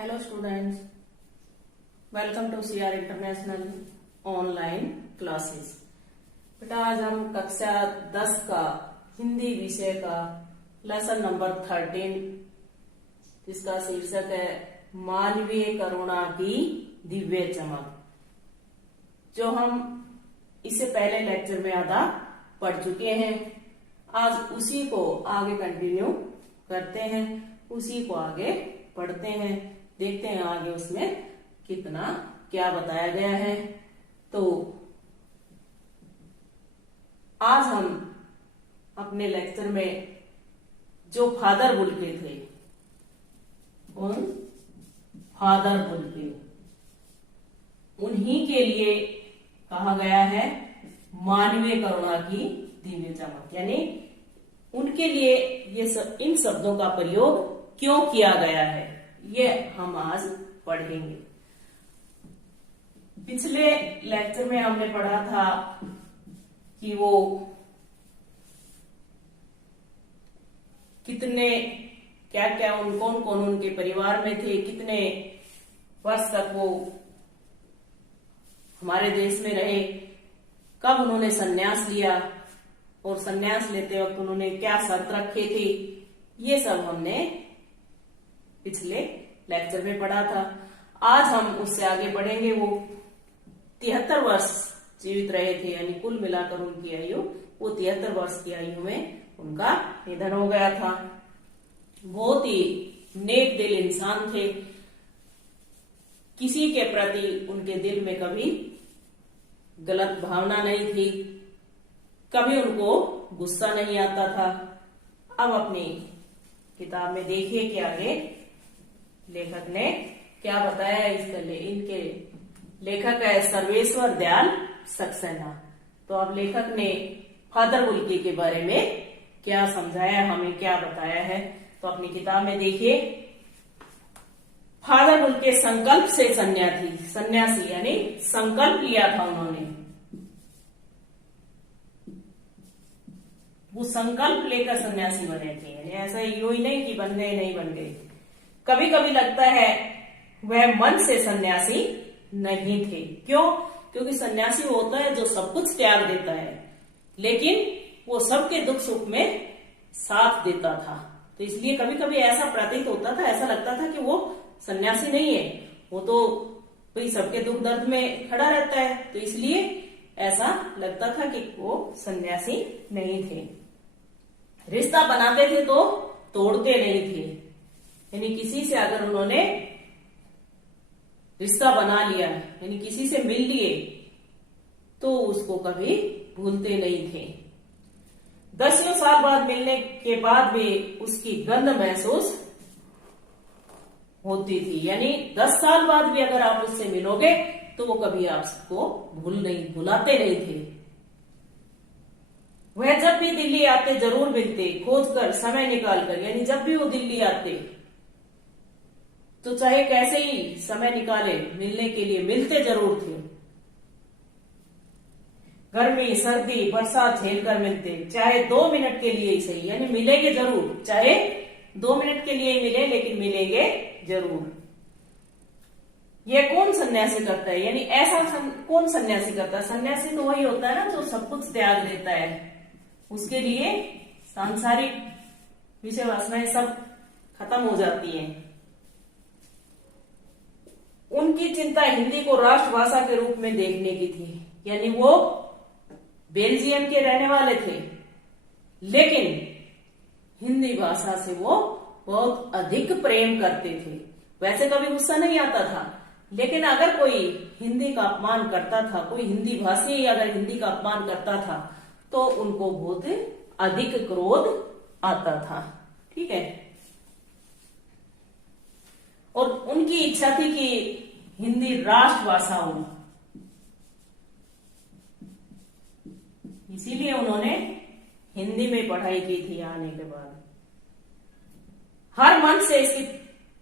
Hello students, welcome to CR international online classes. बेटा आज हम कक्षा 10 का हिंदी विषय का लेसन नंबर 13 जिसका शीर्षक है मानवीय करुणा की दिव्य चमक, जो हम इससे पहले लेक्चर में आधा पढ़ चुके हैं। आज उसी को आगे कंटिन्यू करते हैं, उसी को आगे पढ़ते हैं, देखते हैं आगे उसमें कितना क्या बताया गया है। तो आज हम अपने लेक्चर में जो फादर बुल्के थे, उन फादर बुल्के उन्हीं के लिए कहा गया है मानवीय करुणा की दिव्य चमक, यानी उनके लिए इन शब्दों का प्रयोग क्यों किया गया है, ये हम आज पढ़ेंगे। पिछले लेक्चर में हमने पढ़ा था कि वो कितने क्या क्या कौन कौन उनके परिवार में थे, कितने वर्ष तक वो हमारे देश में रहे, कब उन्होंने संन्यास लिया और संन्यास लेते वक्त उन्होंने क्या शर्त रखे थे, ये सब हमने पिछले लेक्चर में पढ़ा था। आज हम उससे आगे बढ़ेंगे। वो 73 वर्ष जीवित रहे थे, यानी कुल मिलाकर उनकी आयु वो 73 वर्ष की आयु में उनका निधन हो गया था। बहुत ही नेक दिल इंसान थे, किसी के प्रति उनके दिल में कभी गलत भावना नहीं थी, कभी उनको गुस्सा नहीं आता था। अब अपनी किताब में देखिए कि आगे लेखक ने क्या बताया इसके लिए। इनके लेखक है सर्वेश्वर दयाल सक्सेना। तो अब लेखक ने फादर बुल्के के बारे में क्या समझाया, हमें क्या बताया है, तो अपनी किताब में देखिए। फादर बुल्के संकल्प से सन्यासी यानी संकल्प लिया था उन्होंने, वो संकल्प लेकर सन्यासी बने थे, यानी ऐसा यूं ही नहीं कि बन गए नहीं बन गए। कभी कभी लगता है वह मन से सन्यासी नहीं थे। क्यों? क्योंकि सन्यासी वो होता है जो सब कुछ त्याग देता है, लेकिन वो सबके दुख सुख में साथ देता था। तो इसलिए कभी कभी ऐसा प्रतीत होता था, ऐसा लगता था कि वो सन्यासी नहीं है, वो तो भाई सबके दुख दर्द में खड़ा रहता है, तो इसलिए ऐसा लगता था कि वो सन्यासी नहीं थे। रिश्ता बनाते थे तो तोड़ते नहीं थे, यानी किसी से अगर उन्होंने रिश्ता बना लिया, यानी किसी से मिल लिए, तो उसको कभी भूलते नहीं थे। 10 साल बाद मिलने के बाद भी उसकी गंध महसूस होती थी, यानी 10 साल बाद भी अगर आप उससे मिलोगे तो वो कभी आपको भुलाते नहीं थे। वह जब भी दिल्ली आते जरूर मिलते, खोज कर समय निकाल कर, यानी जब भी वो दिल्ली आते तो चाहे कैसे ही समय निकाले मिलने के लिए मिलते जरूर थे। गर्मी सर्दी बरसात झेल कर मिलते, चाहे 2 मिनट के लिए ही सही, यानी मिलेंगे जरूर, चाहे 2 मिनट के लिए ही मिले लेकिन मिलेंगे जरूर। यह कौन सन्यासी करता है, यानी ऐसा कौन सन्यासी करता है? सन्यासी तो वही होता है ना जो सब कुछ त्याग देता है, उसके लिए सांसारिक विषय वासनाएं सब खत्म हो जाती हैं। उनकी चिंता हिंदी को राष्ट्रभाषा के रूप में देखने की थी, यानी वो बेल्जियम के रहने वाले थे, लेकिन हिंदी भाषा से वो बहुत अधिक प्रेम करते थे। वैसे कभी गुस्सा नहीं आता था, लेकिन अगर कोई हिंदी का अपमान करता था, कोई हिंदी भाषी अगर हिंदी का अपमान करता था, तो उनको बहुत अधिक क्रोध आता था। ठीक है, और उनकी इच्छा थी कि हिंदी राष्ट्रभाषा हो, इसीलिए उन्होंने हिंदी में पढ़ाई की थी। आने के बाद हर मन से इसकी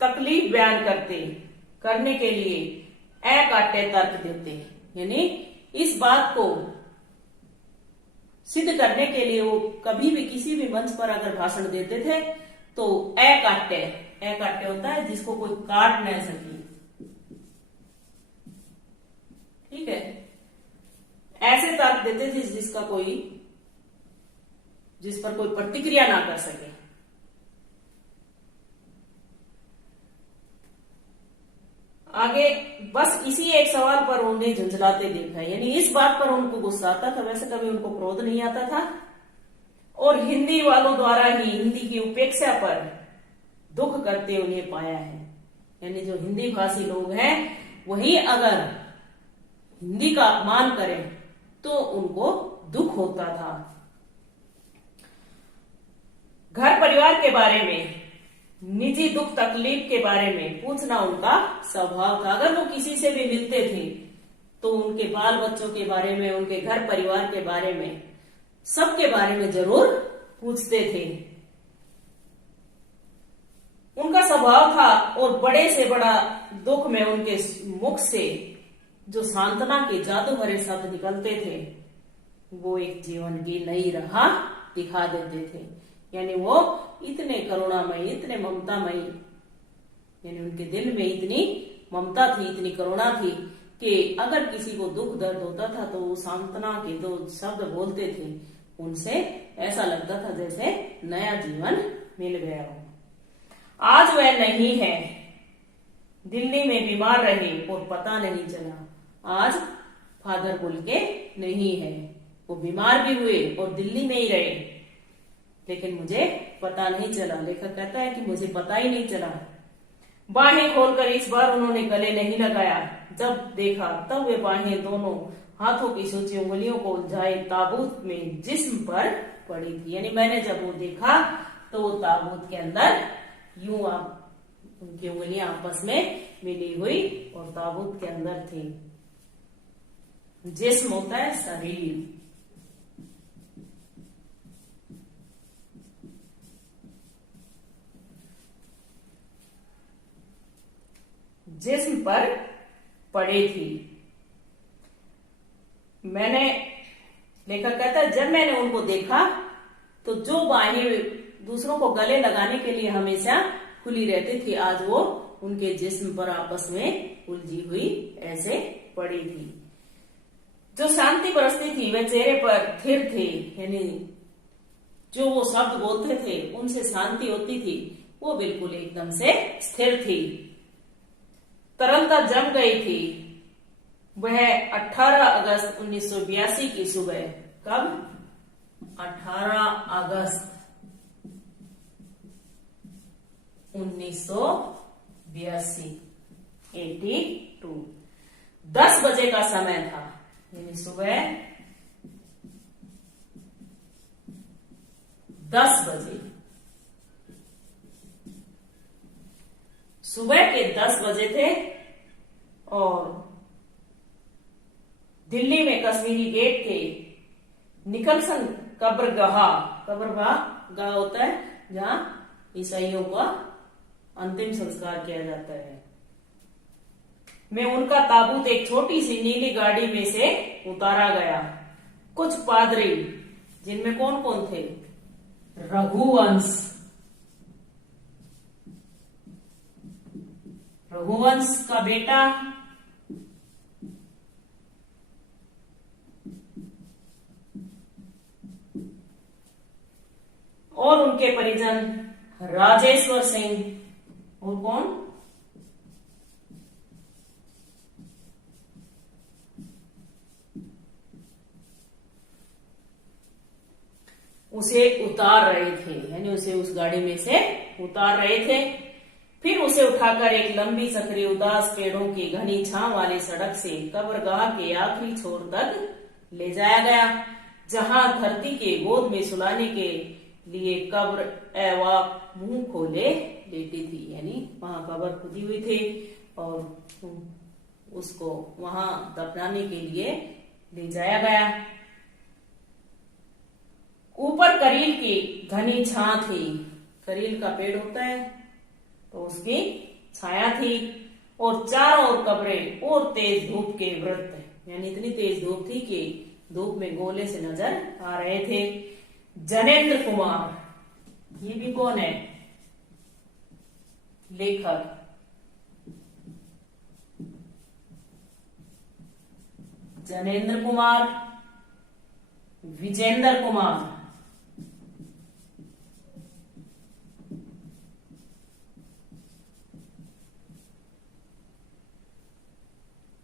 तकलीफ बयान करने के लिए अकाट्य तर्क देते, यानी इस बात को सिद्ध करने के लिए वो कभी भी किसी भी मंच पर अगर भाषण देते थे तो अकाट्य होता है जिसको कोई काट न सके, ठीक है। ऐसे तर्क देते थे जिस पर कोई प्रतिक्रिया ना कर सके। आगे बस इसी एक सवाल पर उन्हें झुंझलाते देखा, यानी इस बात पर उनको गुस्सा आता था, वैसे कभी उनको क्रोध नहीं आता था। और हिंदी वालों द्वारा ही हिंदी की उपेक्षा पर दुख करते उन्हें पाया है, यानी जो हिंदी भाषी लोग हैं वही अगर हिंदी का अपमान करें तो उनको दुख होता था। घर परिवार के बारे में, निजी दुख तकलीफ के बारे में पूछना उनका स्वभाव था। अगर वो किसी से भी मिलते थे तो उनके बाल बच्चों के बारे में, उनके घर परिवार के बारे में, सबके बारे में जरूर पूछते थे। उनका स्वभाव था और बड़े से बड़ा दुख में उनके मुख से जो सांत्वना के जादू भरे शब्द निकलते थे वो एक जीवन की नई राह दिखा देते थे। यानी वो इतने करुणामयी, इतने ममतामयी, यानी उनके दिल में इतनी ममता थी, इतनी करुणा थी कि अगर किसी को दुख दर्द होता था तो वो सांत्वना के दो शब्द बोलते थे, उनसे ऐसा लगता था जैसे नया जीवन मिल गया हो। आज वह नहीं है, दिल्ली में बीमार रहे और पता नहीं चला। आज फादर बोल के नहीं है, वो बीमार भी हुए और दिल्ली में ही रहे, लेकिन मुझे पता नहीं चला। लेखक कहता है कि मुझे पता ही नहीं चला। बाहें खोलकर इस बार उन्होंने गले नहीं लगाया। जब देखा तब वे बाहें दोनों हाथों की सूची उंगलियों को उलझाए ताबूत में जिस्म पर पड़ी थी। यानी मैंने जब वो देखा तो वो ताबूत के अंदर यूं उनकी उंगलियां आपस में मिली हुई और ताबूत के अंदर थी। जिस्म होता है शरीर, जिस्म पर पड़े थी। लेखक कहता है जब मैंने उनको देखा तो जो बाहें दूसरों को गले लगाने के लिए हमेशा खुली रहती थी, आज वो उनके जिस्म पर आपस में उलझी हुई ऐसे पड़ी थी। जो शांति बरसती थी वह चेहरे पर स्थिर थे, यानी जो वो शब्द बोलते थे उनसे शांति होती थी, वो बिल्कुल एकदम से स्थिर थी। तरलता जम गई थी। वह 18 अगस्त 1982 की सुबह, कब? 18 अगस्त 1982, 82, 10 बजे का समय था, यानी सुबह 10 बजे। सुबह के 10 बजे थे और दिल्ली में कश्मीरी गेट के निकलसन कब्रगाह होता है जहां ईसाइयों का अंतिम संस्कार किया जाता है, में उनका ताबूत एक छोटी सी नीली गाड़ी में से उतारा गया। कुछ पादरी, जिनमें कौन कौन थे? रघुवंश का बेटा और उनके परिजन राजेश्वर सिंह और कौन? उसे उतार रहे थे, यानी उसे उस गाड़ी में से उतार रहे थे। फिर उसे उठाकर एक लंबी सकरी उदास पेड़ों की घनी छांव वाली सड़क से कब्रगाह के आखिरी छोर तक ले जाया गया, जहां धरती के गोद में सुलाने के लिए कब्र मुंह खोले लेटी थी। यानी वहां कब्र खुदी हुई थी और उसको वहां दफनाने के लिए ले जाया गया। ऊपर करील की घनी छां थी। करील का पेड़ होता है तो उसकी छाया थी और चारों ओर कब्रें और तेज धूप के वृत्त, यानी इतनी तेज धूप थी कि धूप में गोले से नजर आ रहे थे। जनेंद्र कुमार, ये भी कौन है? लेखक जनेंद्र कुमार, विजेंद्र कुमार,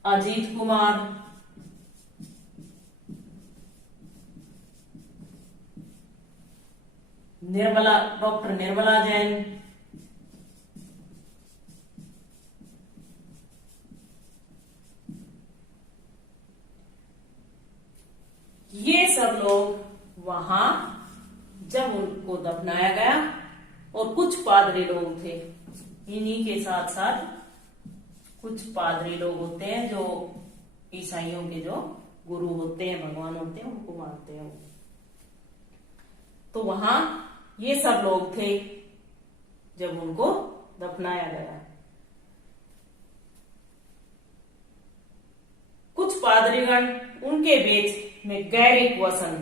अजीत कुमार, निर्मला, डॉक्टर निर्मला जैन, ये सब लोग वहां जब उनको दफनाया गया, और कुछ पादरी लोग थे, इन्हीं के साथ साथ कुछ पादरी लोग होते हैं जो ईसाइयों के जो गुरु होते हैं, भगवान होते हैं, उनको मानते हैं। तो वहां ये सब लोग थे जब उनको दफनाया गया। कुछ पादरीगण, उनके बीच में गैरिक वसन,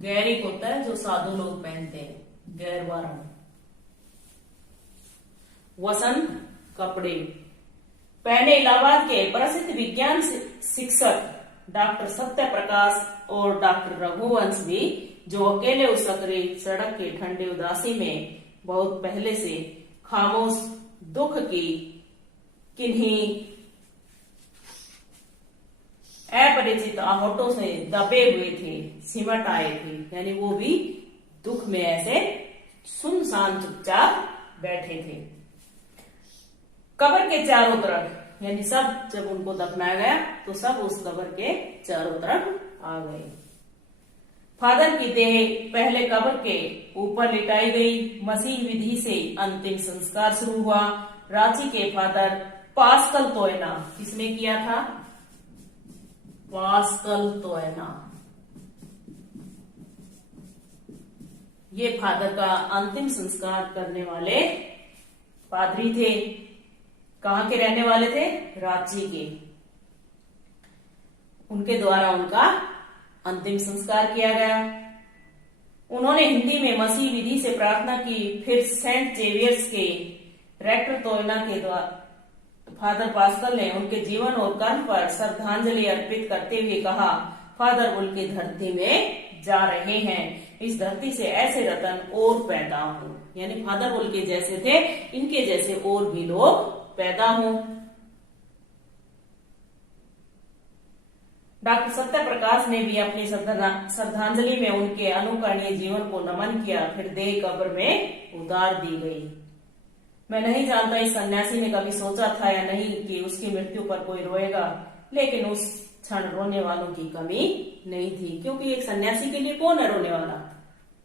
गैरिक होता है जो साधु लोग पहनते हैं, गैरवारों, वसन कपड़े पहने इलाहाबाद के प्रसिद्ध विज्ञान शिक्षक डॉक्टर सत्य प्रकाश और डॉक्टर रघुवंश भी, जो अकेले उस सकरी सड़क के ठंडे उदासी में बहुत पहले से खामोश दुख की किन्हीं अपरिचित आहटों से दबे हुए थे, सिमट आए थे, यानी वो भी दुख में ऐसे सुनसान चुपचाप बैठे थे। कब्र के चारों तरफ, यानी सब जब उनको दफनाया गया तो सब उस कब्र के चारों तरफ आ गए। फादर की देह पहले कब्र के ऊपर लिटाई गई। मसीह विधि से अंतिम संस्कार शुरू हुआ। रांची के फादर पास्कल तोयना, किसने किया था? पास्कल तोयना, ये फादर का अंतिम संस्कार करने वाले पादरी थे। कहां के रहने वाले थे? रांची के। उनके द्वारा उनका अंतिम संस्कार किया गया। उन्होंने हिंदी में मसीह विधि से प्रार्थना की। फिर सेंट जेवियर्स के रेक्टर तोयना के द्वारा फादर पास्कल ने उनके जीवन और कर्म पर श्रद्धांजलि अर्पित करते हुए कहा, फादर बुल की धरती में जा रहे हैं, इस धरती से ऐसे रतन और पैदा हो। यानी फादर बुल के जैसे थे, इनके जैसे और भी लोग पैदा हों। डॉक्टर सत्य प्रकाश ने भी अपनी श्रद्धांजलि में उनके अनुकरणीय जीवन को नमन किया। फिर देह कब्र में उतार दी गई। मैं नहीं जानता इस सन्यासी ने कभी सोचा था या नहीं कि उसकी मृत्यु पर कोई रोएगा, लेकिन उस क्षण रोने वालों की कमी नहीं थी, क्योंकि एक सन्यासी के लिए कौन है रोने वाला।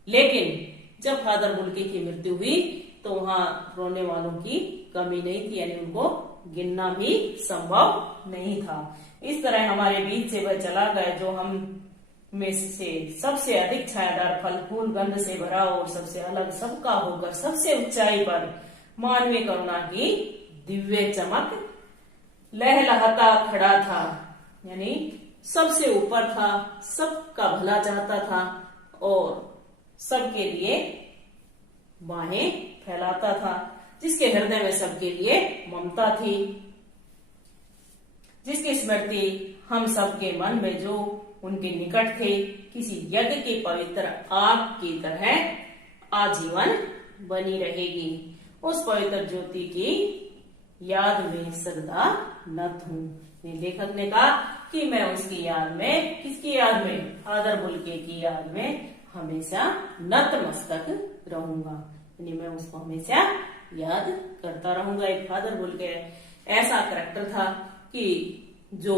लेकिन जब फादर बुल्के की मृत्यु हुई तो वहां रोने वालों की कमी नहीं थी, यानी उनको गिनना भी संभव नहीं था। इस तरह हमारे बीच से वह चला गया जो हम में से सबसे अधिक छायादार, फल फूल गंध से भरा और सबसे अलग सबका होकर सबसे ऊंचाई पर मानवीय करुणा की दिव्य चमक लहलहाता खड़ा था। यानी सबसे ऊपर था, सबका भला चाहता था और सबके लिए बाहें फैलाता था, जिसके हृदय में सबके लिए ममता थी, जिसकी स्मृति हम सबके मन में जो उनके निकट थे, किसी यज्ञ की पवित्र आग की तरह आजीवन बनी रहेगी। उस पवित्र ज्योति की याद में सदा नत हूँ। लेखक ने कहा कि मैं उसकी याद में, किसकी याद में? फादर बुल्के की याद में हमेशा नतमस्तक रहूंगा, यानी मैं उसको हमेशा याद करता रहूंगा। एक फादर बुल्के ऐसा करैक्टर था कि जो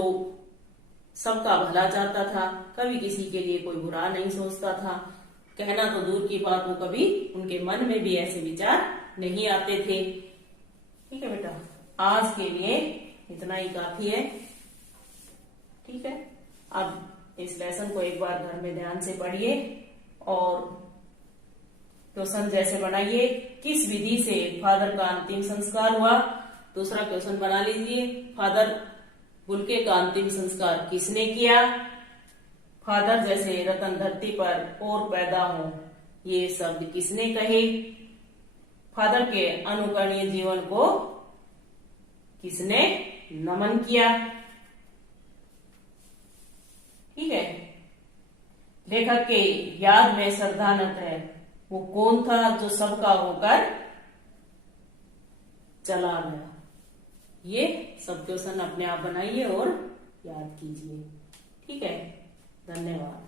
सबका भला चाहता था, कभी किसी के लिए कोई बुरा नहीं सोचता था। कहना तो दूर की बात, वो कभी उनके मन में भी ऐसे विचार नहीं आते थे। ठीक है बेटा, आज के लिए इतना ही काफी है। ठीक है, अब इस लेसन को एक बार घर में ध्यान से पढ़िए और क्वेश्चन जैसे बनाइए, किस विधि से फादर का अंतिम संस्कार हुआ। दूसरा क्वेश्चन बना लीजिए, फादर बुल्के का अंतिम संस्कार किसने किया। फादर जैसे रतन धरती पर और पैदा हो, ये शब्द किसने कहे। फादर के अनुकरणीय जीवन को किसने नमन किया? ठीक है। लेखक के याद में श्रद्धानत है, वो कौन था जो सबका होकर चला गया? ये सब क्वेश्चन अपने आप बनाइए और याद कीजिए। ठीक है, धन्यवाद।